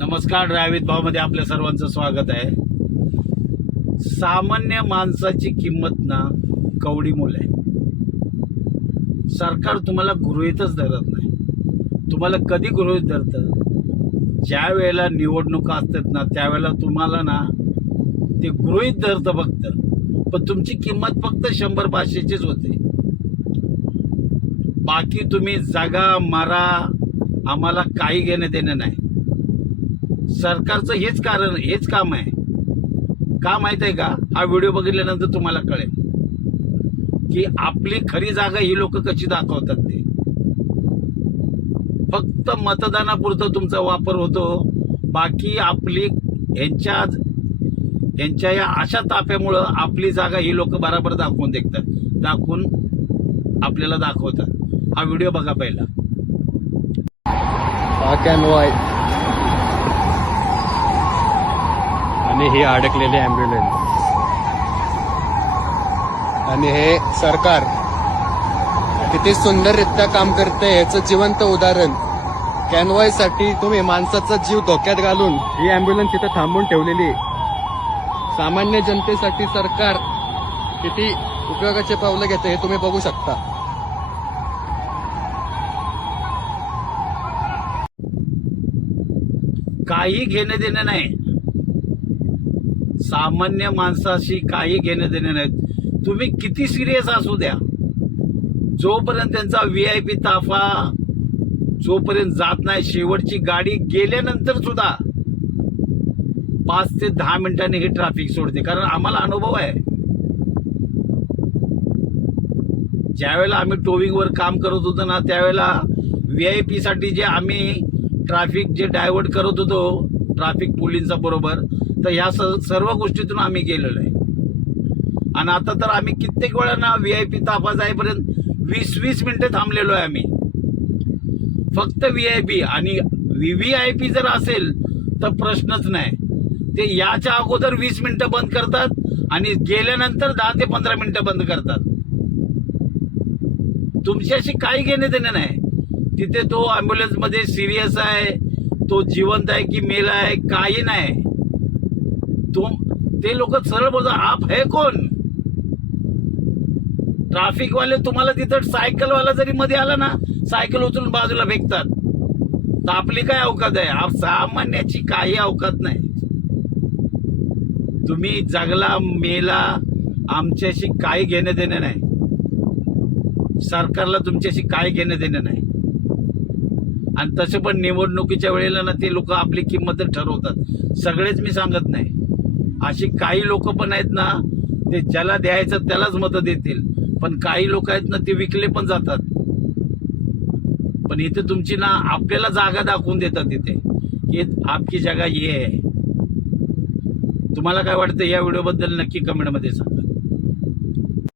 नमस्कार ड्रायवित भावमध्ये आपल्या सर्वांचं स्वागत आहे. सामान्य माणसाची किंमत ना कवडी मूल आहे. सरकार तुम्हाला गृहितच धरत नाही. तुम्हाला कधी गृहित धरतं? ज्या वेळेला निवडणुका असतात ना त्यावेळेला तुम्हाला ना ते गृहित धरतं फक्त. पण तुमची किंमत फक्त शंभर पाचशेचीच होते. बाकी तुम्ही जागा मारा आम्हाला काही घेणं देणं नाही. सरकारचं हेच कारण हेच काम आहे. का माहीत आहे का? हा व्हिडिओ बघितल्यानंतर तुम्हाला कळेल. की आपली खरी जागा ही लोक कशी दाखवतात ते. फक्त मतदानापुरतं तुमचा वापर होतो. बाकी आपली यांच्या यांच्या या अशा ताप्यामुळं आपली जागा ही लोक बराबर दाखवून देखतात. दाखवून आपल्याला दाखवतात. हा व्हिडिओ बघा पहिला. आणि ही अडकलेली अँब्युलन्स आणि हे सरकार किती सुंदररित्या काम करते याचं जिवंत उदाहरण. कॅनवायसाठी तुम्ही माणसाचा जीव धोक्यात घालून ही अँब्युलन्स तिथे थांबून ठेवलेली आहे. सामान्य जनतेसाठी सरकार किती उपयोगाचे पावलं घेते हे तुम्ही बघू शकता. काही घेणं देणं नाही. सामान्य माणसाशी काही घेणं देणं नाही तुम्ही किती सिरियस असू द्या. जोपर्यंत त्यांचा व्ही आय पी ताफा जोपर्यंत जात नाही शेवटची गाडी गेल्यानंतर सुद्धा पाच ते दहा मिनिटांनी ही ट्रॅफिक सोडते. कारण आम्हाला अनुभव आहे. ज्यावेळेला आम्ही टोविंगवर काम करत होतो ना त्यावेळेला व्ही आय पी साठी जे आम्ही ट्रॅफिक जे डायव्हर्ट करत होतो ट्रॅफिक पोलिसांबरोबर बरोबर तर ह्या स- सर्व गोष्टीतून आम्ही गेलेलो आहे. आणि आता तर आम्ही कित्येक वेळा ना व्ही आय पी ताफा जाईपर्यंत वीस वीस मिनटं थांबलेलो आहे आम्ही. फक्त व्ही आय पी आणि व्ही आय पी जर असेल तर प्रश्नच नाही. ते याच्या अगोदर वीस मिनटं बंद करतात आणि गेल्यानंतर दहा ते पंधरा मिनटं बंद करतात. तुमच्याशी काही घेणं देणं नाही. तिथे तो ॲम्ब्युलन्समध्ये सिरियस आहे तो जिवंत आहे की मेला आहे काही नाही. तुम ते लोक सरळ बोलतात आप है कोण? ट्राफिक वाले तुम्हाला तिथं सायकल वाला जरी मध्ये आला ना सायकल उचलून बाजूला फेकतात. तर आपली काय अवकात आहे? आप सामान्याची काही अवकात नाही. तुम्ही जगला मेला आमच्याशी काही घेणं देणं नाही. सरकारला तुमच्याशी काय घेणं देणं नाही. आणि तसे पण निवडणुकीच्या वेळेला ना ते लोक आपली किंमत ठरवतात. सगळेच मी सांगत नाही. अशी काही लोक पण आहेत ना ते ज्याला द्यायचं त्यालाच मतं देतील. पण काही लोक आहेत ना ते विकले पण जातात. पण इथे तुमची ना आपल्याला जागा दाखवून देतात इथे. की आपकी जागा ये आहे. तुम्हाला काय वाटतं या व्हिडिओबद्दल नक्की कमेंटमध्ये सांगा.